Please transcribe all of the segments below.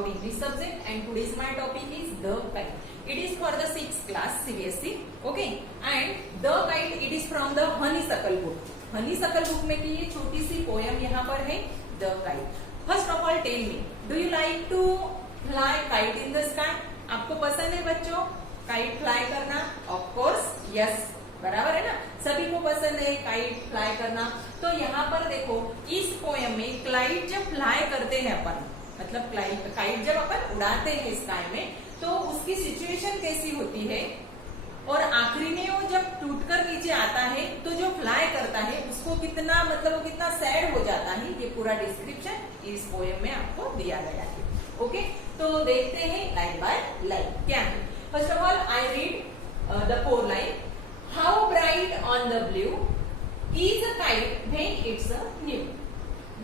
about English subject and today's my topic is the kite. It is for the 6th class CBSE. Okay, and the kite it is from the Honeysuckle book. Honeysuckle book में की ये छोटी सी poem यहाँ पर है the kite. First of all tell me, do you like to fly kite in the sky? आपको पसंद है बच्चों काइट फ्लाई करना? Of course yes. बराबर है ना, सभी को पसंद है काइट फ्लाई करना। तो यहाँ पर देखो इस पोयम में क्लाइट जब फ्लाई करते हैं अपन, मतलब काइट जब अपन उड़ाते हैं स्काई में, तो उसकी सिचुएशन कैसी होती है और आखिरी में वो जब टूटकर नीचे आता है तो जो फ्लाई करता है उसको कितना मतलब वो कितना सैड हो जाता है, ये पूरा डिस्क्रिप्शन इस पोयम में आपको दिया गया है। ओके, तो देखते हैं लाइन बाय लाइन क्या है। First of all I read the 4 line. How bright on the blue is a kite when it's a new,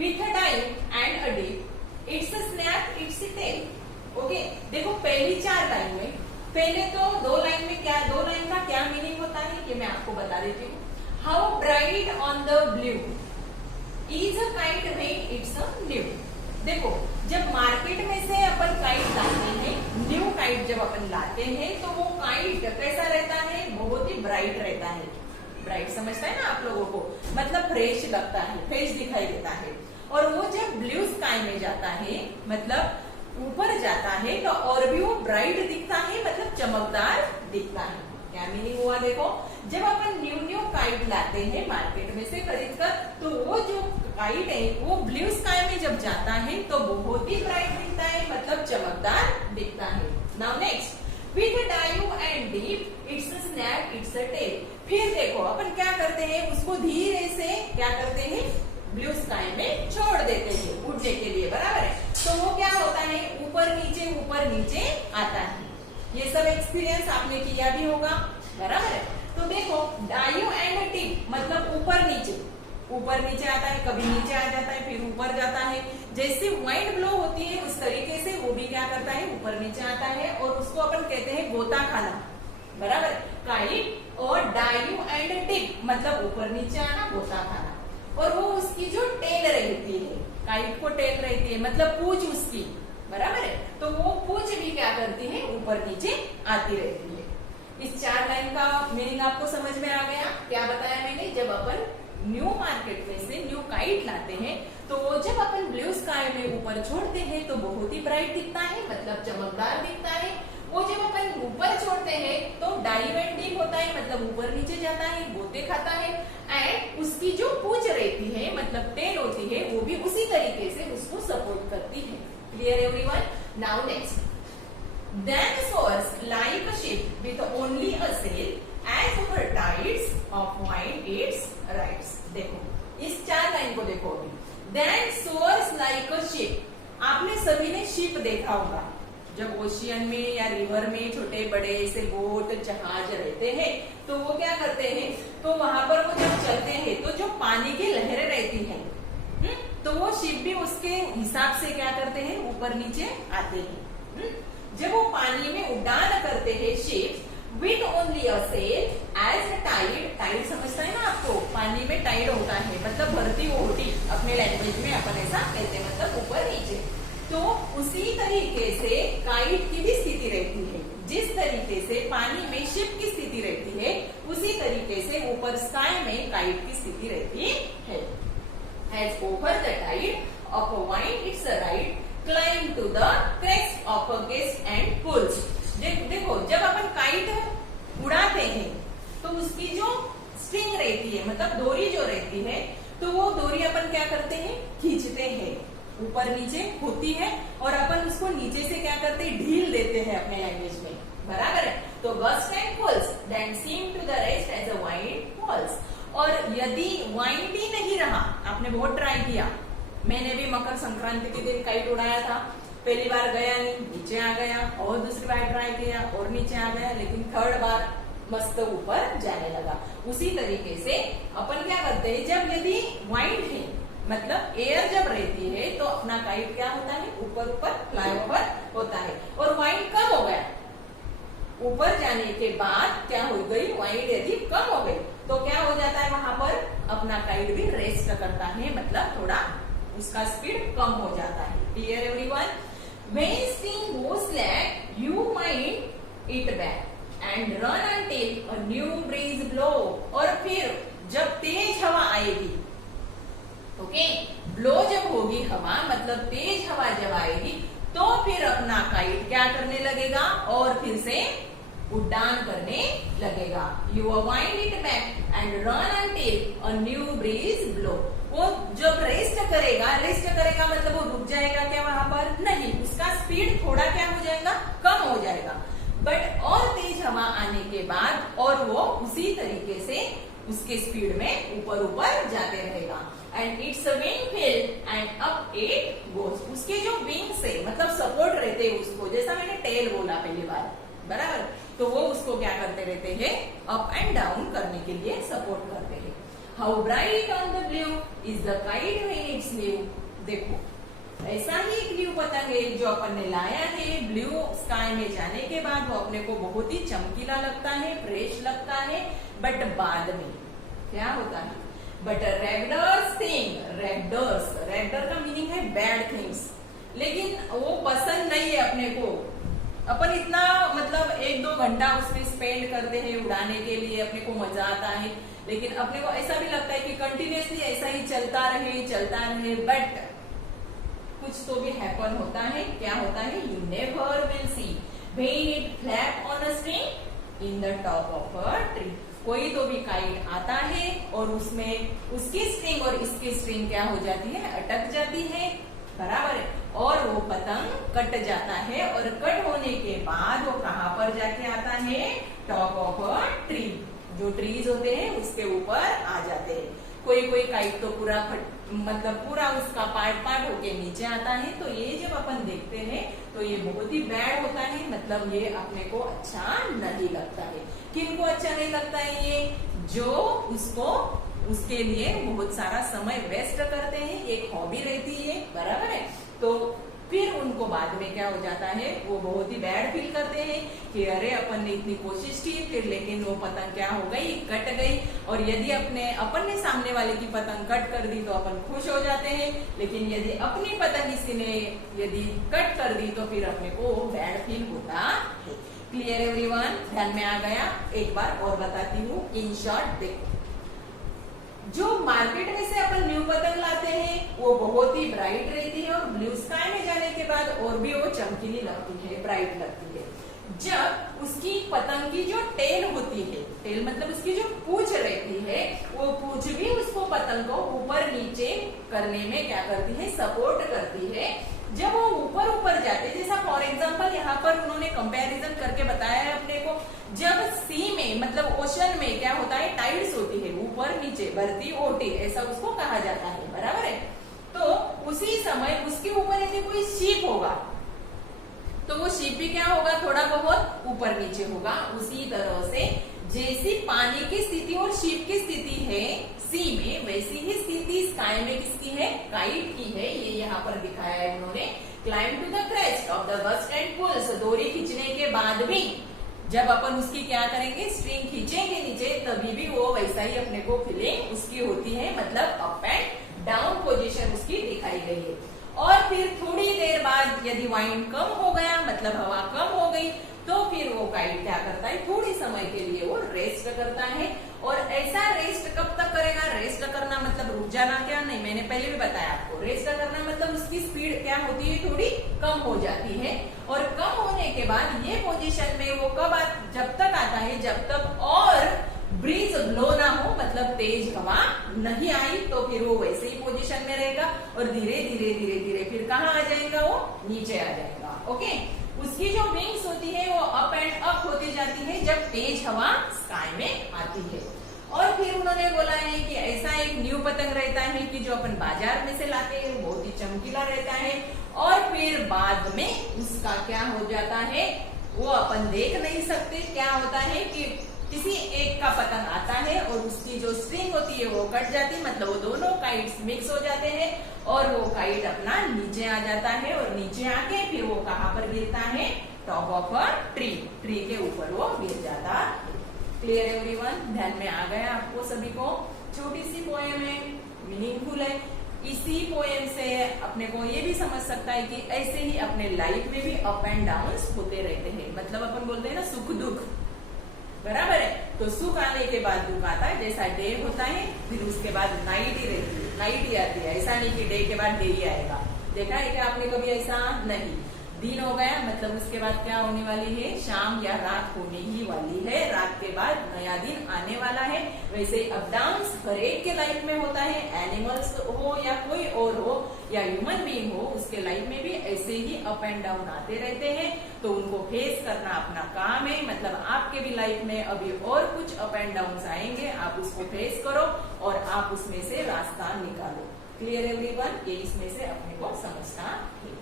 with a dive and a dip, it's a snap, it's a tail. Okay, देखो पहली 4 line में, पहले तो 2 line में क्या, 2 line का क्या meaning होता है ये मैं आपको बता देती हूँ। How bright on the blue is a kite when it's a new. देखो जब मार्केट में से अपन काइट लाते हैं, न्यू काइट जब अपन लाते हैं तो वो काइट कैसा रहता है, बहुत ही ब्राइट रहता है। ब्राइट समझता है ना आप लोगों को, मतलब फ्रेश लगता है, फ्रेश दिखाई देता है। और वो जब ब्लू स्काई में जाता है, मतलब ऊपर जाता है, तो और भी वो ब्राइट दिखता है, मतलब चमकदार दिखता है। क्या मीनिंग हुआ देखो, जब अपन न्यू काइट लाते हैं मार्केट में से खरीद कर, तो वो जो काइट है वो ब्लू स्काई में जब जाता है तो बहुत ही ब्राइट दिखता है, मतलब चमकदार दिखता है। Now next, with a dive and deep, it's a snap, it's a tail. फिर देखो अपन क्या करते हैं, उसको धीरे से क्या करते हैं, ब्लू स्काई में छोड़ देते हैं उड़ने के लिए, बराबर है। तो वो क्या होता है, ऊपर नीचे आता है। ये सब एक्सपीरियंस आपने किया भी होगा, बराबर है। तो देखो डाइव एंड टिप मतलब ऊपर नीचे आता है, कभी नीचे आ जाता है, फिर ऊपर जाता है। जैसे वाइंड ब्लो होती है उस तरीके से वो भी क्या करता है, ऊपर नीचे आता है, और उसको अपन कहते हैं गोता खाना, बराबर। काइट और डाइव एंड टिप मतलब ऊपर नीचे आना, गोता खाना। और वो उसकी जो टेल रहती है, काइट को टेल रहती है मतलब पूंछ उसकी, बराबर है। तो वो पूंछ भी क्या करती है, ऊपर नीचे आती रहती है। इस 4 लाइन का मीनिंग आपको समझ में आ गया। क्या बताया मैंने, जब अपन न्यू मार्केट में से न्यू काइट लाते हैं तो जब अपन ब्लू स्काई में ऊपर छोड़ते हैं तो बहुत ही ब्राइट दिखता है, मतलब चमकदार दिखता है। वो जब अपन ऊपर छोड़ते हैं तो डाइव एंड डीप होता है, मतलब ऊपर नीचे जाता है, गोते खाता है। एंड उसकी जो पूंछ रहती है मतलब टेल होती है, वो भी उसी तरीके से उसको सपोर्ट करती है। Clear everyone? Now next, then soars like a ship with only a sail, as over tides of wind its rides. देखो इस 4 लाइन को देखो अभी। then soars like a ship, आपने सभी ने शिप देखा होगा, जब ओशियन में या रिवर में छोटे बड़े ऐसे बोट जहाज रहते हैं तो वो क्या करते हैं, तो वहां पर वो जब चलते हैं तो जो पानी की लहरें रहती हैं, तो वो शिप भी उसके हिसाब से क्या करते हैं, ऊपर नीचे आते हैं। जब वो पानी में उड़ान करते हैं ship with only a sail as tide समझता है ना आपको, पानी में टाइड होता है मतलब भरती होती, अपने लैंग्वेज में अपन ऐसा कहते हैं, मतलब ऊपर नीचे। तो उसी तरीके से काइट की भी स्थिति रहती है, जिस तरीके से पानी में शिप की स्थिति रहती है उसी तरीके से ऊपर स्काई में काइट की स्थिति रहती है। As over the tide of a wind it's a ride, climb to the crest of a gust and pulls. देखो जब अपन काइट उड़ाते हैं तो उसकी जो स्ट्रिंग रहती है मतलब डोरी जो रहती है, तो वो डोरी अपन क्या करते हैं, खींचते हैं, ऊपर नीचे होती है, और अपन उसको नीचे से क्या करते हैं, ढील देते हैं अपने लैंग्वेज में, बराबर है। तो gust and pulls then seem to the rest as a wind falls. और यदि वाइंड ही नहीं रहा, आपने बहुत ट्राई किया, मैंने भी मकर संक्रांति के दिन काइट उड़ाया था, पहली बार गया नहीं, नीचे आ गया, और दूसरी बार ट्राई किया और नीचे आ गया, लेकिन 3rd बार मस्त ऊपर जाने लगा। उसी तरीके से अपन क्या करते हैं, जब यदि वाइंड है मतलब एयर जब रहती है तो अपना काइट क्या होता है, ऊपर फ्लाई ओवर होता है। और वाइंड कम हो गया, ऊपर जाने के बाद क्या हो गई, वाइंड यदि कम हो गई तो क्या हो जाता है, वहां पर अपना काइट भी रेस्ट करता है, मतलब थोड़ा उसका स्पीड कम हो जाता है। Clear everyone? When sting goes slack, you might it back and run until a new breeze blow. और फिर जब तेज हवा आएगी, ओके, ब्लो जब होगी हवा, मतलब तेज हवा जब आएगी, तो फिर अपना काइट क्या करने लगेगा और फिर से उड्डान करने लगेगा. You wind it back and run until a new breeze blow. वो जब रेस्ट करेगा मतलब वो रुक जाएगा क्या वहां पर? नहीं, उसका स्पीड थोड़ा क्या हो जाएगा, कम हो जाएगा. बट और तेज हवा आने के बाद और वो उसी तरीके से उसके स्पीड में ऊपर ऊपर जाते रहेगा. And its wing fill and up it goes. उसके जो विंग्स है मतलब सपोर्ट रहते हैं उसको, जैसा मैंने टेल बोला पहली बार, बराबर, तो वो उसको क्या करते रहते हैं, अप एंड डाउन करने के लिए सपोर्ट करते हैं. How bright on the blue is the kite when it's new. देखो, ऐसा ही एक न्यू पतंग है जो अपन ने लाया है. ब्लू स्काई में जाने के बाद वो अपने को बहुत ही चमकीला लगता है, फ्रेश लगता है, बट बाद में क्या होता है, बट रैगडर्स थिंग, रैगडर का मीनिंग है बैड थिंग्स, लेकिन वो पसंद नहीं है अपने को. अपन इतना मतलब 1-2 घंटा उसमें स्पेंड करते हैं उड़ाने के लिए, अपने को मजा आता है, लेकिन अपने को ऐसा भी लगता है कि कंटिन्यूअसली ऐसा ही चलता रहे, बट कुछ तो भी हैपन होता है. क्या होता है, you never will see when it flap on a string in the top of a tree. कोई तो भी काइट आता है और उसमें उसकी स्ट्रिंग और इसकी स्ट्रिंग क्या हो जाती है, अटक जाती है, बराबर है, और वो पतंग कट जाता है. और कट होने के बाद वो कहां पर जाके आता है, टॉप ऑफ अ ट्री. जो ट्रीज होते हैं उसके ऊपर आ जाते हैं. कोई काइट तो पूरा मतलब पूरा उसका पार्ट होके नीचे आता है. तो ये जब अपन देखते हैं तो ये बहुत ही बैड होता है, मतलब ये अपने को अच्छा नहीं लगता है. किनको अच्छा नहीं लगता है, ये जो उसको उसके लिए बहुत सारा समय वेस्ट करते हैं, एक हॉबी रहती है, बराबर है. तो फिर उनको बाद में क्या हो जाता है, वो बहुत ही बैड फील करते हैं कि अरे अपन ने इतनी कोशिश की, फिर लेकिन वो पतंग क्या हो गई, कट गई. और यदि अपन ने सामने वाले की पतंग कट कर दी तो अपन खुश हो जाते हैं, लेकिन यदि अपनी पतंग किसी ने यदि कट कर दी तो फिर अपने को बैड फील होता है. क्लियर एवरीवन, ध्यान में आ गया? एक बार और बताती हूँ इन शॉर्ट. देखो, जो मार्केट में से अपन न्यू पतंग लाते हैं वो बहुत ही ब्राइट रहती है और ब्लू स्काई में जाने के बाद और भी वो चमकीली लगती है, ब्राइट लगती है. जब उसकी पतंग की जो टेल होती है, टेल मतलब उसकी जो पूंछ रहती है, वो पूंछ भी उसको पतंग को ऊपर नीचे करने में क्या करती है, सपोर्ट करती है. जब वो ऊपर जाते, जैसा फॉर एग्जाम्पल यहाँ पर उन्होंने कंपैरिजन करके बताया है अपने को, जब सी में मतलब ओशन में क्या होता है, टाइड्स होती है, ऊपर नीचे बढ़ती ओटी, ऐसा उसको कहा जाता है, बराबर है. तो उसी समय उसके ऊपर यदि कोई शीप होगा तो वो शीप भी क्या होगा, थोड़ा बहुत ऊपर नीचे होगा. उसी तरह से जैसी पानी की स्थिति और शीप की स्थिति है सी में, वैसी ही स्थिति स्काई में किसकी है, काइट की है. ये यहाँ पर दिखाया है उन्होंने. Climb to the crest of the bust and pulls. डोरी खींचने के बाद भी जब अपन उसकी क्या करेंगे, स्ट्रिंग खींचेंगे नीचे, तभी भी वो वैसा ही अपने को फीलिंग उसकी होती है, मतलब अप एंड डाउन पोजीशन उसकी दिखाई गई है. और फिर थोड़ी देर बाद यदि वाइंड कम हो गया, मतलब हवा कम हो गई, तो फिर वो काइट क्या करता है, थोड़ी समय के लिए वो रेस्ट करता है. और ऐसा रेस्ट कब तक करेगा, रेस्ट करना मतलब रुक जाना क्या नहीं, मैंने पहले भी बताया आपको. रेस्ट करना मतलब उसकी स्पीड क्या होती है, थोड़ी कम हो जाती है. और कम होने के बाद ये पोजीशन में वो कब जब तक आता है, जब तक और ब्रीज ब्लो ना हो, मतलब तेज हवा नहीं आई, तो फिर वो वैसे ही पोजीशन में रहेगा. और धीरे धीरे फिर कहाँ आ जाएगा, वो नीचे आ जाएगा. ओके, उसकी जो विंग्स होती है वो अप एंड अप होती जाती है जब तेज हवा स्काई में आती है. और फिर उन्होंने बोला है कि ऐसा एक न्यू पतंग रहता है कि जो अपन बाजार में से लाते हैं, बहुत ही चमकीला रहता है. और फिर बाद में उसका क्या हो जाता है, वो अपन देख नहीं सकते. क्या होता है कि किसी एक का पतंग आता है और उसकी जो स्ट्रिंग होती है वो कट जाती है, मतलब वो दोनों काइट्स मिक्स हो जाते हैं और वो काइट अपना नीचे आ जाता है. और नीचे आके फिर वो कहाँ पर गिरता है, टॉप ऑफ अ ट्री के ऊपर वो गिर जाता है. क्लियर एवरीवन, ध्यान में आ गया आपको सभी को? छोटी सी पोएम है, मीनिंगफुल है. इसी पोएम से अपने को ये भी समझ सकता है कि ऐसे ही अपने लाइफ में भी अप एंड डाउन होते रहते हैं। मतलब अपन बोलते हैं ना सुख दुख, बराबर है। तो सुख आने के बाद दुख आता है, जैसा डे होता है फिर उसके बाद नाइट ही रहती है, नाइट ही आती है। ऐसा नहीं कि डे के बाद डे ही आएगा। देखा है क्या आपने कभी? ऐसा नहीं। दिन हो गया मतलब उसके बाद क्या होने वाली है? शाम या रात होने ही वाली है। रात के बाद नया दिन आने वाला है। वैसे अप डाउन हर एक के लाइफ में होता है। एनिमल्स हो या कोई और हो या ह्यूमन बीइंग हो, उसके लाइफ में भी ऐसे ही अप एंड डाउन आते रहते हैं। तो उनको फेस करना अपना काम है। मतलब आपके भी लाइफ में अभी और कुछ अप एंड डाउन आएंगे, आप उसको फेस करो और आप उसमें से रास्ता निकालो। Clear everyone? ये इसमें से अपने को समझना है।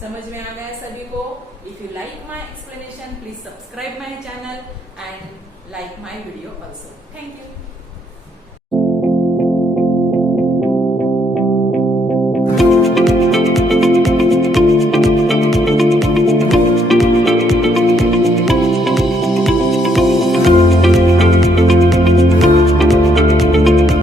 समझ में आ गया सभी को? If you like my explanation please subscribe my channel and like my video also. Thank you.